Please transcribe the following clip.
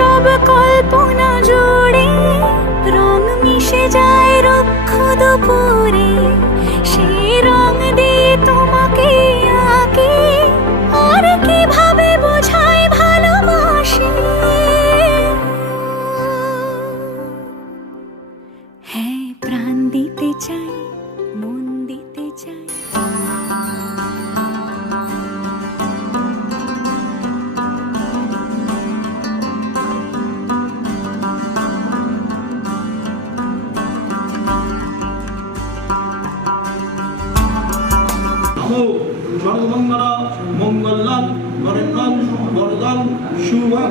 সব কল্পনা জুড়ে রং মিশে যায় রুক্ষ দুপুরে, সেই রং দিয়ে তোমাকে আঁকে, আর কিভাবে বোঝায় ভালোবাসে। হ্যাঁ, প্রাণ দিতে চাই, মন দিতে চাই। সর্বমঙ্গল মঙ্গলং বরদং বরদং শুভং।